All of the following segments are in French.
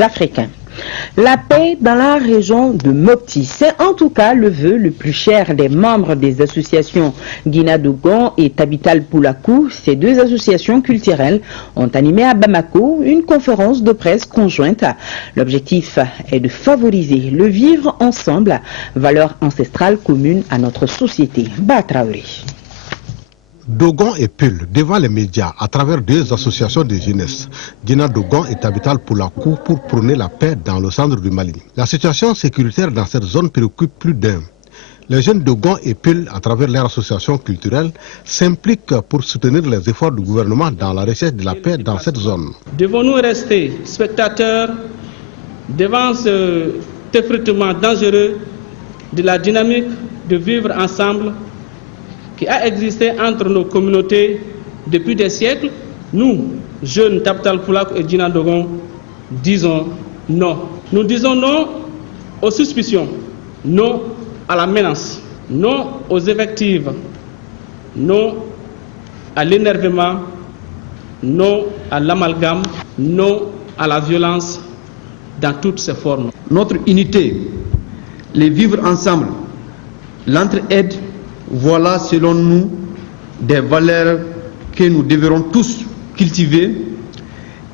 Africains. La paix dans la région de Mopti, c'est en tout cas le vœu le plus cher des membres des associations Guinadogon et Tabital Poulakou. Ces deux associations culturelles ont animé à Bamako une conférence de presse conjointe. L'objectif est de favoriser le vivre ensemble, valeur ancestrale commune à notre société. Batraouri. Dogon et Peul devant les médias à travers deux associations de jeunesse, Guinadogon et Tabital Poulakou, pour prôner la paix dans le centre du Mali. La situation sécuritaire dans cette zone préoccupe plus d'un. Les jeunes Dogon et Peul, à travers leur association culturelle, s'impliquent pour soutenir les efforts du gouvernement dans la recherche de la paix dans cette zone. Devons-nous rester spectateurs devant ce effritement dangereux de la dynamique de vivre ensemble qui a existé entre nos communautés depuis des siècles? Nous, jeunes Tabital Poulakou et Guinadogon, disons non. Nous disons non aux suspicions, non à la menace, non aux effectifs, non à l'énervement, non à l'amalgame, non à la violence dans toutes ses formes. Notre unité, les vivre ensemble, l'entraide, voilà selon nous des valeurs que nous devrons tous cultiver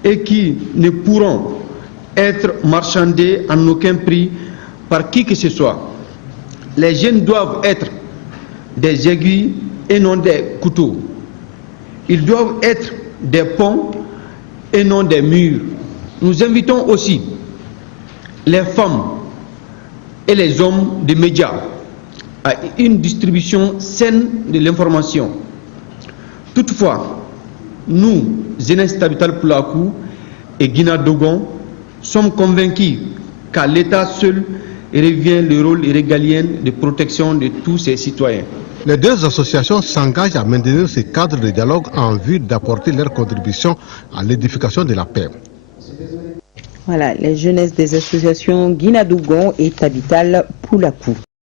et qui ne pourront être marchandées en aucun prix par qui que ce soit. Les jeunes doivent être des aiguilles et non des couteaux. Ils doivent être des ponts et non des murs. Nous invitons aussi les femmes et les hommes des médias à une distribution saine de l'information. Toutefois, nous, jeunesse Tabital Poulakou et Guinadogon, sommes convaincus qu'à l'État seul revient le rôle régalien de protection de tous ses citoyens. Les deux associations s'engagent à maintenir ce cadre de dialogue en vue d'apporter leur contribution à l'édification de la paix. Voilà, les jeunesses des associations Guinadogon et Tabital Poulakou.